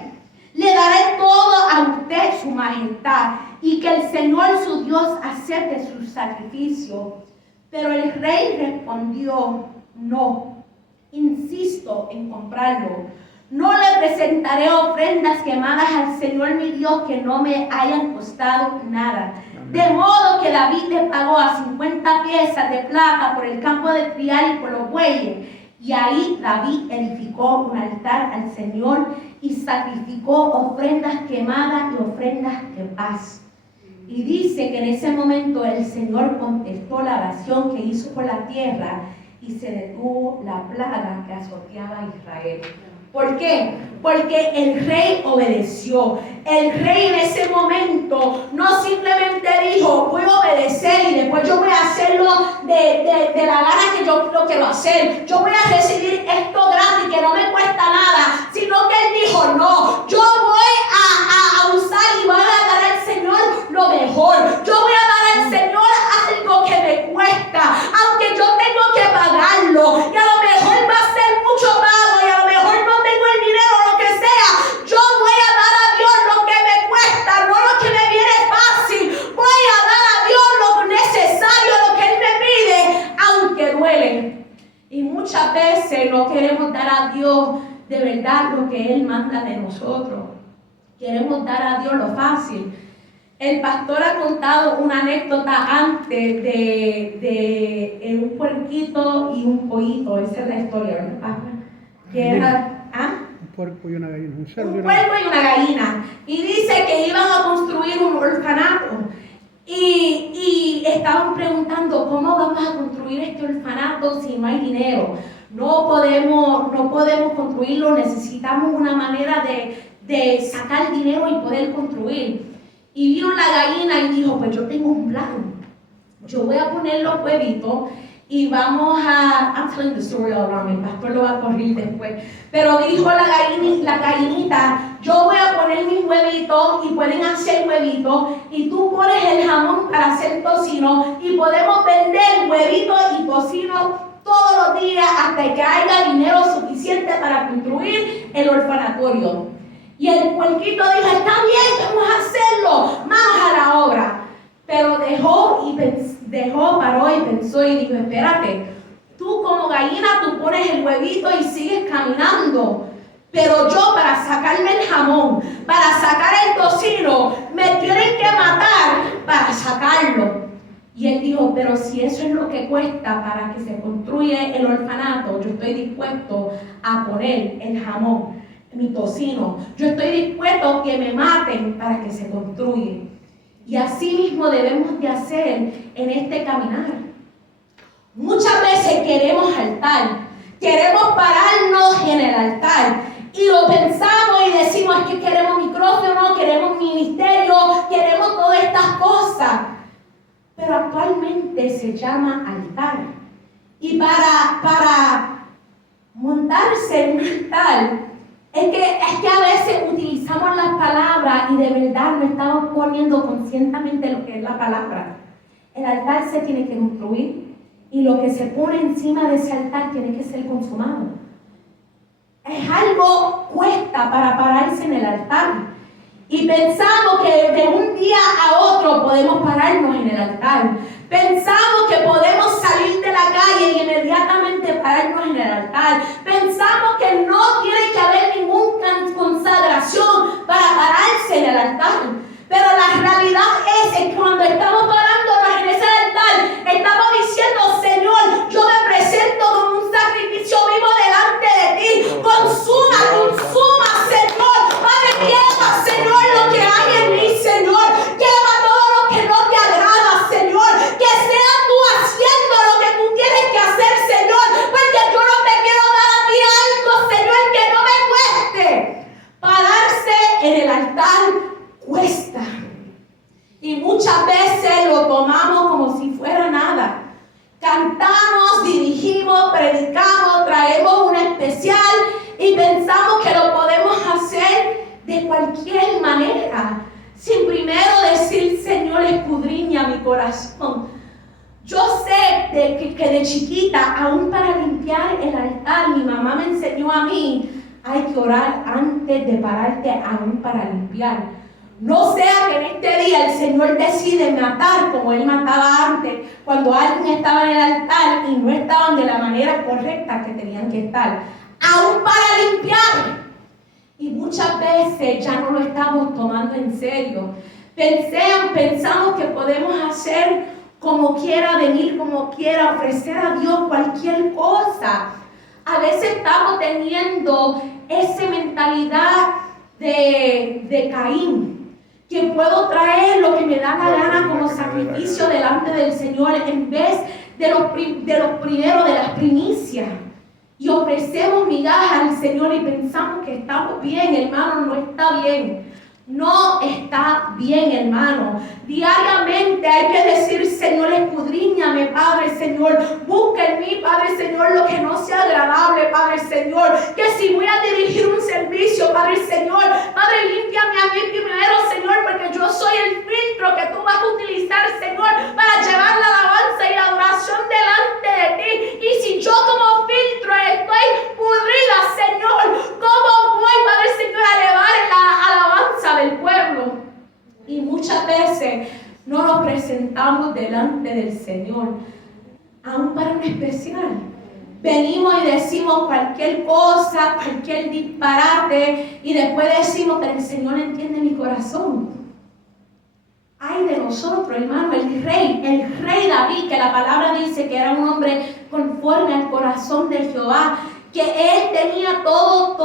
Le daré todo a usted, su majestad, y que el Señor su Dios acepte su sacrificio. Pero el rey respondió, no, insisto en comprarlo. No le presentaré ofrendas quemadas al Señor mi Dios que no me hayan costado nada. De modo que David le pagó a 50 piezas de plata por el campo de trillar y por los bueyes. Y ahí David edificó un altar al Señor y sacrificó ofrendas quemadas y ofrendas de paz. Y dice que en ese momento el Señor contestó la oración que hizo por la tierra y se detuvo la plaga que azoteaba a Israel. ¿Por qué? Porque el rey obedeció. El rey en ese momento no simplemente dijo, voy a obedecer y después yo voy a hacerlo de la gana que yo lo quiero hacer. Yo voy a recibir esto gratis que no me cuesta nada. Sino que él dijo, no, yo voy a usar y voy a dar al Señor lo mejor. Yo voy a dar al Señor algo que me cuesta, aunque yo tengo que pagarlo. Y a lo mejor va a ser mucho pago y a lo mejor no tengo el dinero o lo que sea. Yo voy a dar a Dios lo que me cuesta, no lo que me viene fácil. Voy a dar a Dios lo necesario, lo que Él me pide, aunque duele. Y muchas veces no queremos dar a Dios de verdad lo que Él manda de nosotros. Queremos dar a Dios lo fácil. El pastor ha contado una anécdota antes de un puerquito y un pollito. Esa es la historia, ¿verdad? Que era, un puerco y una gallina, un cerdo un puerco y una gallina. Y dice que iban a construir un orfanato. Y estaban preguntando, ¿cómo vamos a construir este orfanato si no hay dinero? No podemos construirlo, necesitamos una manera de sacar dinero y poder construir. Y vino la gallina y dijo, pues yo tengo un plan. Yo voy a poner los huevitos y vamos a... I'm telling the story all wrong, el pastor lo va a corregir después. Pero dijo la gallinita, yo voy a poner mis huevitos y pueden hacer huevitos y tú pones el jamón para hacer tocino y podemos vender huevitos y tocino todos los días hasta que haya dinero suficiente para construir el orfanatorio. Y el puerquito dijo, está bien, vamos a hacerlo, manos a la obra. Pero paró y pensó y dijo, espérate, tú como gallina tú pones el huevito y sigues caminando. Pero yo para sacarme el jamón, para sacar el tocino, me tienen que matar para sacarlo. Y él dijo, pero si eso es lo que cuesta para que se construya el orfanato, yo estoy dispuesto a poner el jamón, mi tocino. Yo estoy dispuesto a que me maten para que se construya. Y así mismo debemos de hacer en este caminar. Muchas veces queremos altar, queremos pararnos en el altar. Y lo pensamos y decimos, es que queremos micrófono, queremos ministerio, queremos todas estas cosas. Pero actualmente se llama altar. Y para montarse en un altar, es que a veces utilizamos las palabras y de verdad no estamos poniendo conscientemente lo que es la palabra. El altar se tiene que construir y lo que se pone encima de ese altar tiene que ser consumado. Es algo cuesta para pararse en el altar. Y pensamos que de un día a otro podemos pararnos en el altar. Pensamos que podemos salir de la calle y inmediatamente pararnos en el altar. Pensamos que no tiene que haber ninguna consagración para pararse en el altar. Pero la realidad es que cuando estamos parándonos en ese altar, estamos diciendo, Señor, yo me presento como un sacrificio vivo delante de ti. Consuma, Señor. Padre, quema, Señor, lo que hay en mí, Señor. Quema todo lo que no te agrada, Señor. Que sea tú haciendo lo que tú tienes que hacer, Señor. Porque yo no te quiero dar a ti algo, Señor, que no me cueste. Pararse en el altar cuesta. Y muchas veces lo tomamos como si fuera nada. Cantamos, dirigimos, predicamos, traemos un especial y pensamos que lo podemos hacer de cualquier manera, sin primero decir, Señor, escudriña mi corazón. Yo sé que de chiquita, aún para limpiar el altar, mi mamá me enseñó a mí, hay que orar antes de pararte aún para limpiar. No sea que en este día el Señor decide matar como Él mataba antes, cuando alguien estaba en el altar y no estaban de la manera correcta que tenían que estar, aún para limpiar. Y muchas veces ya no lo estamos tomando en serio. Pensamos que podemos hacer como quiera, venir como quiera, ofrecer a Dios cualquier cosa. A veces estamos teniendo esa mentalidad de Caín, que puedo traer lo que me da la gana como sacrificio delante del Señor en vez de los primeros, de las primicias. Y ofrecemos migajas al Señor y pensamos que estamos bien, hermano. No está bien. No está bien, hermano. Diariamente hay que decir, Señor, escudriñame, Padre, Señor. Busca en mí, Padre, Señor, lo que no sea agradable, Padre, Señor. Que si voy a dirigir un servicio, Padre, Señor, Padre, límpiame a mí primero, Señor, porque yo soy el filtro que tú vas a utilizar, Señor, para llevar la alabanza y la adoración delante de ti. Y si yo como filtro estoy pudrida, Señor, ¿cómo voy, Padre, Señor, a elevar la alabanza del pueblo? Y muchas veces no nos presentamos delante del Señor, aún para un especial. Venimos y decimos cualquier cosa, cualquier disparate, y después decimos, pero el Señor entiende mi corazón. Ay de nosotros, hermano, el rey David, que la palabra dice que era un hombre conforme al corazón de Jehová, que él tenía todo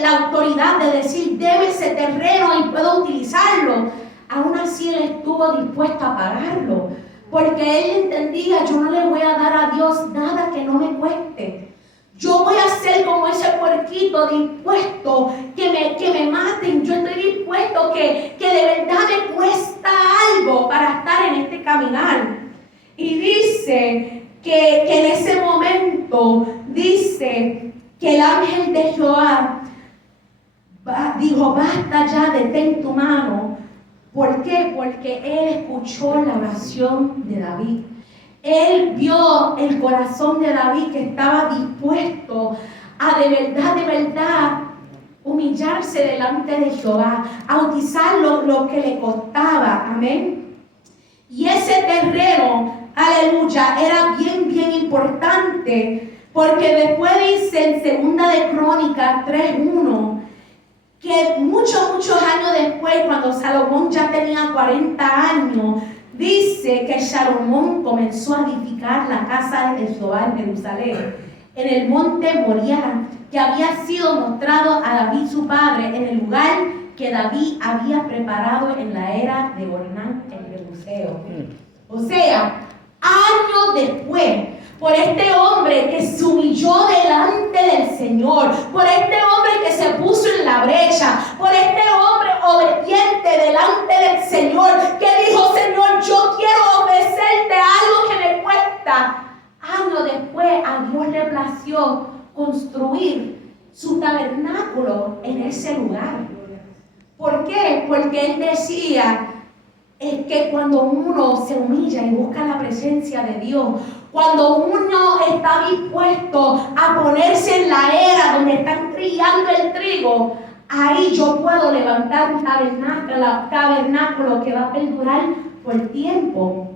la autoridad de decir, deme ese terreno y puedo utilizarlo. Aún así él estuvo dispuesto a pagarlo, porque él entendía, yo no le voy a dar a Dios nada que no me cueste. Yo voy a ser como ese puerquito, dispuesto que me maten. Yo estoy dispuesto que de verdad me cuesta algo para estar en este caminar. Y dice que en ese momento, dice que el ángel de Jehová dijo, basta ya, detén tu mano. ¿Por qué? Porque él escuchó la oración de David. él vio el corazón de David que estaba dispuesto a de verdad, humillarse delante de Jehová, a utilizar lo que le costaba, amén. Y ese terreno, aleluya, era bien importante, porque después dice en 2 de Crónicas 3:1, que muchos años después, cuando Salomón ya tenía 40 años, dice que Salomón comenzó a edificar la casa de Jehová en Jerusalén, en el monte Moriah, que había sido mostrado a David su padre, en el lugar que David había preparado en la era de Ornán el Jebuseo. O sea, años después, por este hombre que se humilló delante del Señor, por este hombre que se puso en la brecha, por este hombre obediente delante del Señor, que dijo: Señor, yo quiero ofrecerte algo que me cuesta. Años después, a Dios le plació construir su tabernáculo en ese lugar. ¿Por qué? Porque él decía que cuando uno se humilla y busca la presencia de Dios, cuando uno está dispuesto a ponerse en la era donde están trillando el trigo, ahí yo puedo levantar un tabernáculo que va a perdurar por tiempo.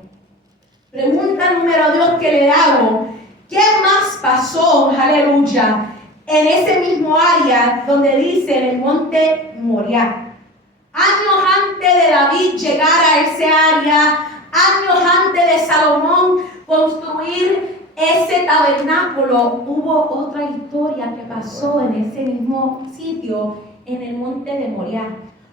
Pregunta número 2 que le hago: ¿qué más pasó, aleluya, en ese mismo área donde dice en el monte Moriah? Años antes de David llegar a ese área, años antes de Salomón construir ese tabernáculo, hubo otra historia que pasó en ese mismo sitio, en el monte de Moriah.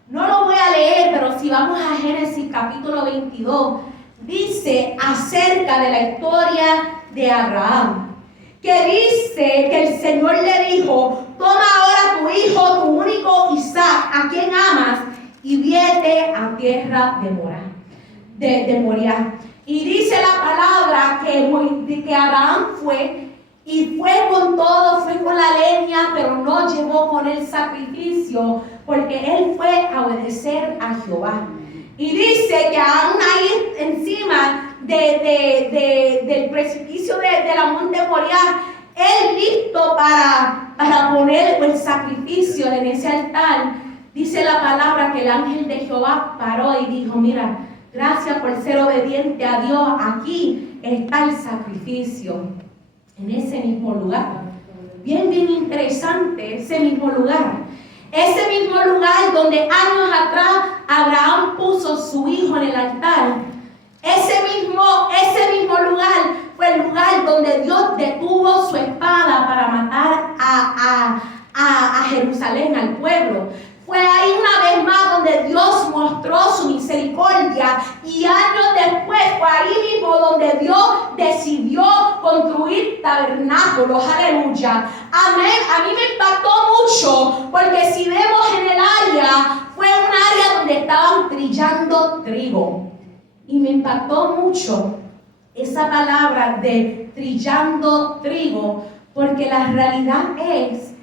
No lo voy a leer, pero si vamos a Génesis capítulo 22, dice acerca de la historia de Abraham, que dice que el Señor le dijo: toma ahora tu hijo, tu único Isaac, a quien amas, y vete a tierra de Moriah. Y dice la palabra que Abraham fue, y fue con todo, fue con la leña, pero no llevó con el sacrificio, porque él fue a obedecer a Jehová. Y dice que aún ahí encima del precipicio de la monte Moriah, él listo para poner el sacrificio en ese altar, dice la palabra que el ángel de Jehová paró y dijo: mira, gracias por ser obediente a Dios, aquí está el sacrificio, en ese mismo lugar. Bien interesante ese mismo lugar. Ese mismo lugar donde años atrás Abraham puso su hijo en el altar. Ese mismo lugar fue el lugar donde Dios detuvo su espada para matar a Jerusalén, al pueblo. Fue ahí una vez más donde Dios mostró su misericordia, y años después fue ahí mismo donde Dios decidió construir tabernáculos. Aleluya. Amén. A mí me impactó mucho, porque si vemos en el área, fue un área donde estaban trillando trigo. Y me impactó mucho esa palabra de trillando trigo, porque la realidad es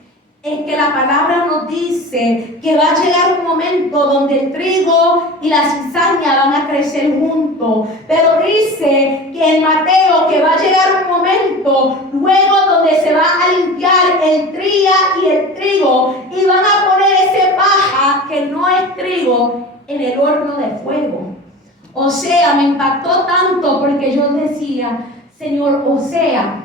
que la palabra nos dice que va a llegar un momento donde el trigo y la cizaña van a crecer juntos. Pero dice que en Mateo que va a llegar un momento luego donde se va a limpiar el tría y el trigo, y van a poner ese paja que no es trigo en el horno de fuego. O sea, me impactó tanto, porque yo decía: Señor, o sea,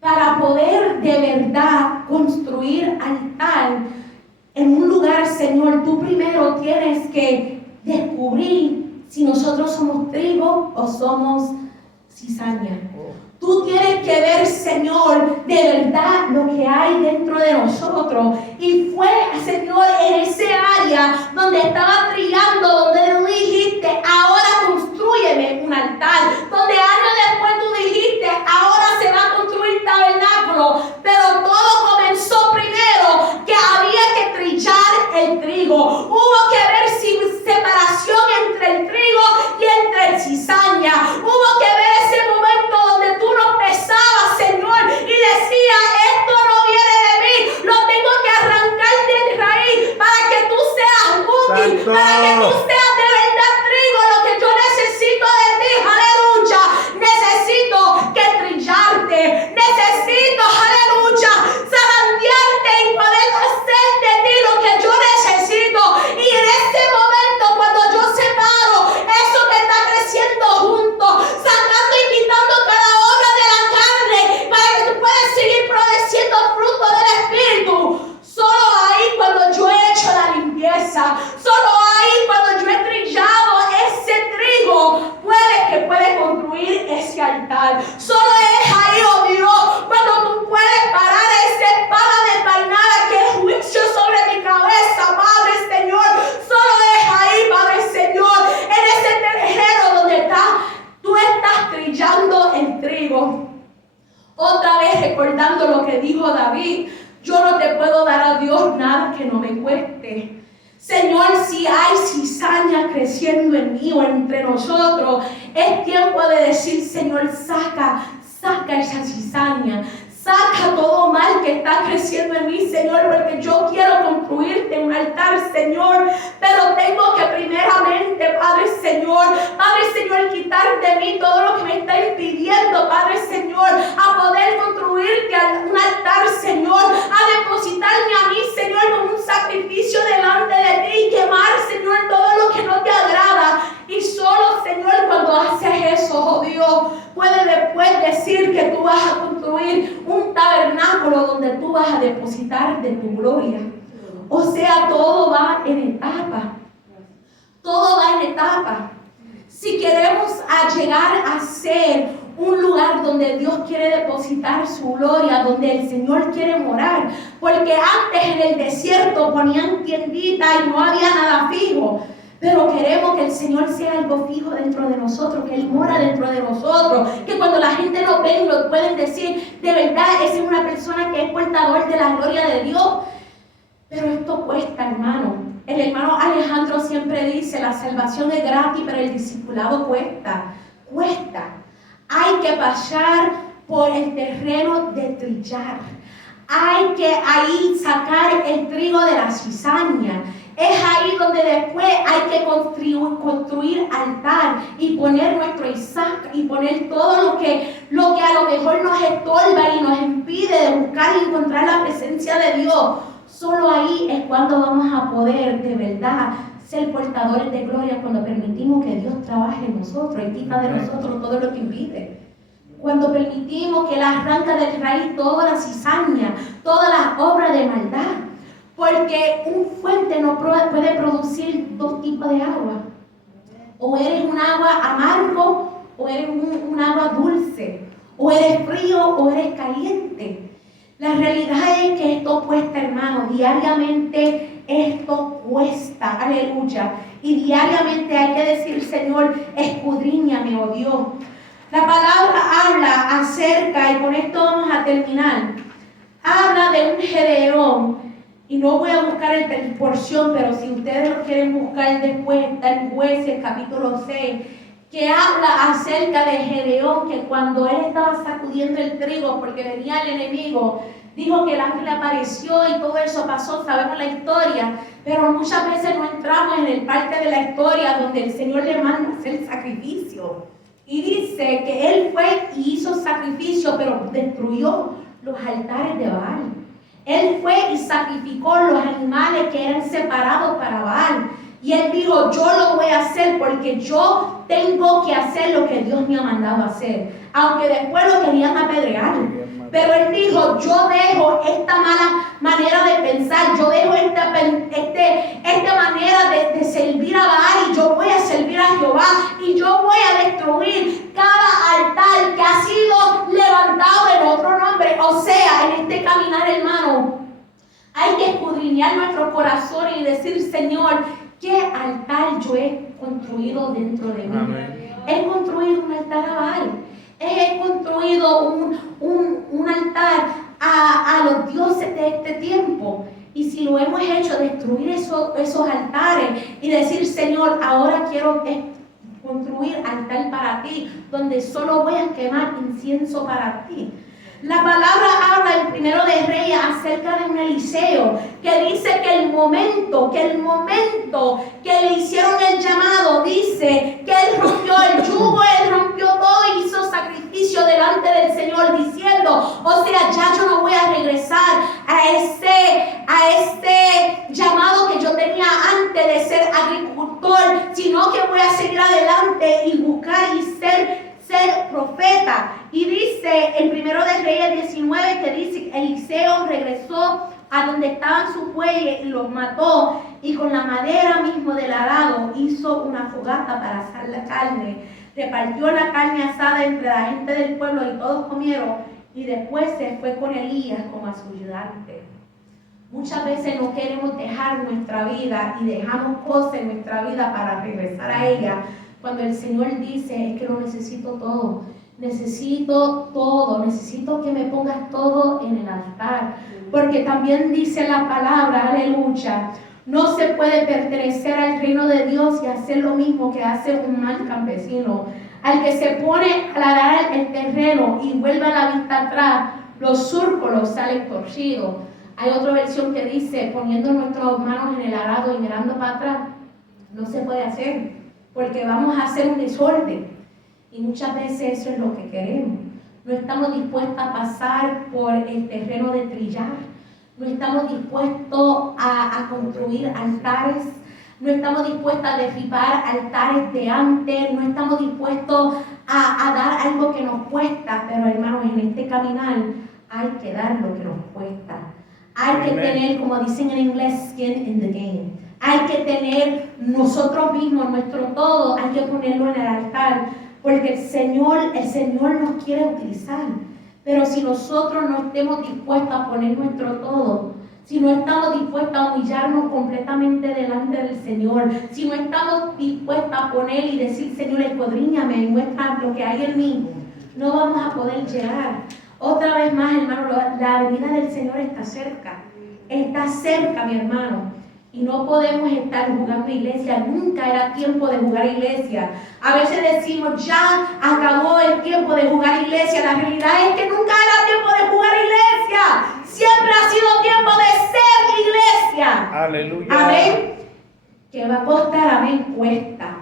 para poder de verdad construir altar en un lugar, Señor, tú primero tienes que descubrir si nosotros somos trigo o somos cizaña. Tú tienes que ver, Señor, de verdad lo que hay dentro de nosotros. Y fue, Señor, en ese área donde estaba trillando, donde tú dijiste: ahora constrúyeme un altar. Donde años después tú dijiste: ahora se va a construir tabernáculo. Pero todo comenzó primero que había que trillar el trigo. Hubo que ver separación entre el trigo y entre el cizaña. Hubo que ver ese momento donde tú nos pesabas, Señor, y decías: esto no viene de mí, lo tengo que arrancar de raíz para que tú seas útil, para que tú seas que no me cueste. Señor, si hay cizaña creciendo en mí o entre nosotros, es tiempo de decir, Señor, saca esa cizaña. Saca todo mal que está creciendo en mí, Señor, porque yo quiero construirte un altar, Señor. Pero tengo que primeramente, Padre Señor, quitar de mí todo lo que me está impidiendo, Padre Señor, a poder construirte un altar, Señor, a depositarme a mí, Señor, como un sacrificio delante de ti y quemar, Señor, todo lo que no te agrada. Y solo, Señor, cuando haces eso, oh Dios, puedes después decir que tú vas a construir un tabernáculo donde tú vas a depositar de tu gloria. O sea, todo va en etapa. Todo va en etapa. Si queremos llegar a ser un lugar donde Dios quiere depositar su gloria, donde el Señor quiere morar, porque antes en el desierto ponían tienditas y no había nada fijo. Pero queremos que el Señor sea algo fijo dentro de nosotros, que Él mora dentro de nosotros, que cuando la gente lo ve, lo pueden decir, de verdad, esa es una persona que es portador de la gloria de Dios. Pero esto cuesta, hermano. El hermano Alejandro siempre dice, la salvación es gratis, pero el discipulado cuesta. Hay que pasar por el terreno de trillar. Hay que ahí sacar el trigo de la cizaña. Es ahí donde después hay que construir altar y poner nuestro Isaac y poner todo lo que a lo mejor nos estorba y nos impide de buscar y encontrar la presencia de Dios. Solo ahí es cuando vamos a poder de verdad ser portadores de gloria, cuando permitimos que Dios trabaje en nosotros y quita de nosotros todo lo que impide. Cuando permitimos que Él arranca de raíz toda la cizaña, todas las obras de maldad. Porque un fuente no puede producir dos tipos de agua. O eres un agua amargo o eres un agua dulce. O eres frío o eres caliente. La realidad es que esto cuesta, hermano. Diariamente esto cuesta. Aleluya. Y diariamente hay que decir, Señor, escudriñame, oh Dios. La palabra habla acerca, y con esto vamos a terminar, habla de un Gedeón. Y no voy a buscar el porción, pero si ustedes lo quieren buscar después, está en Jueces capítulo 6, que habla acerca de Gedeón, que cuando él estaba sacudiendo el trigo porque venía el enemigo, dijo que el ángel apareció y todo eso pasó, sabemos la historia, pero muchas veces no entramos en el parte de la historia donde el Señor le manda hacer sacrificio. Y dice que él fue y hizo sacrificio, pero destruyó los altares de Baal. Él fue y sacrificó los animales que eran separados para Baal. Y él dijo, yo lo voy a hacer porque yo tengo que hacer lo que Dios me ha mandado hacer. Aunque después lo querían apedrear. Pero él dijo, yo dejo esta mala manera de pensar, yo dejo esta manera de servir a Baal y yo voy a servir a Jehová y yo voy a destruir cada altar que ha sido levantado en otro nombre. O sea, en este caminar, hermano, hay que escudriñar nuestro corazón y decir, Señor, ¿qué altar yo he construido dentro de mí? Amén. He construido un altar a Baal. He construido un altar a los dioses de este tiempo. Y si lo hemos hecho, destruir esos altares y decir, Señor, ahora quiero construir altar para ti, donde solo voy a quemar incienso para ti. La palabra habla en Primero de Reyes acerca de un Eliseo que dice que el momento que le hicieron el llamado, dice que él rompió el yugo, él rompió todo y hizo sacrificio delante del Señor diciendo, o sea, ya yo no voy a regresar a este llamado que yo tenía antes de ser agricultor, sino que voy a seguir adelante y buscar y ser profeta. Y dice en Primero de Reyes 19 que dice que Eliseo regresó a donde estaban sus bueyes y los mató, y con la madera mismo del arado hizo una fogata para asar la carne, repartió la carne asada entre la gente del pueblo y todos comieron, y después se fue con Elías como a su ayudante. Muchas veces no queremos dejar nuestra vida y dejamos cosas en nuestra vida para regresar a ella, cuando el Señor dice, es que lo necesito todo. Necesito todo, necesito que me pongas todo en el altar. Porque también dice la palabra, aleluya, no se puede pertenecer al reino de Dios y hacer lo mismo que hace un mal campesino. Al que se pone a arar el terreno y vuelve a la vista atrás, los surcos salen torcidos. Hay otra versión que dice, poniendo nuestras manos en el arado y mirando para atrás. No se puede hacer, porque vamos a hacer un desorden. Y muchas veces eso es lo que queremos. No estamos dispuestos a pasar por el terreno de trillar. No estamos dispuestos a construir altares. No estamos dispuestos a derribar altares de antes. No estamos dispuestos a dar algo que nos cuesta. Pero hermanos, en este caminar hay que dar lo que nos cuesta. Hay que tener, como dicen en inglés, skin in the game. Hay que tener nosotros mismos, nuestro todo, hay que ponerlo en el altar. Porque el Señor nos quiere utilizar. Pero si nosotros no estemos dispuestos a poner nuestro todo, si no estamos dispuestos a humillarnos completamente delante del Señor, si no estamos dispuestos a poner y decir, Señor, escudriñame y muestra lo que hay en mí, no vamos a poder llegar. Otra vez más, hermano, la venida del Señor está cerca. Está cerca, mi hermano. Y no podemos estar jugando iglesia. Nunca era tiempo de jugar iglesia. A veces decimos, ya acabó el tiempo de jugar iglesia. La realidad es que nunca era tiempo de jugar iglesia. Siempre ha sido tiempo de ser iglesia. Aleluya. Amén. Que va a costar, amén, cuesta.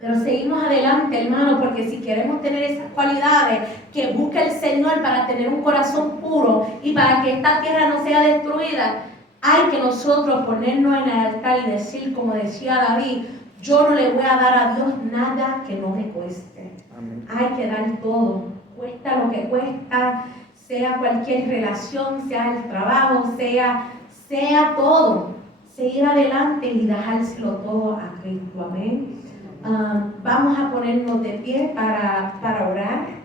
Pero seguimos adelante, hermano, porque si queremos tener esas cualidades que busca el Señor para tener un corazón puro y para que esta tierra no sea destruida, hay que nosotros ponernos en el altar y decir, como decía David, yo no le voy a dar a Dios nada que no me cueste. Amén. Hay que dar todo, cuesta lo que cuesta, sea cualquier relación, sea el trabajo, sea todo. Seguir adelante y dejárselo todo a Cristo. Amén. Vamos a ponernos de pie para orar.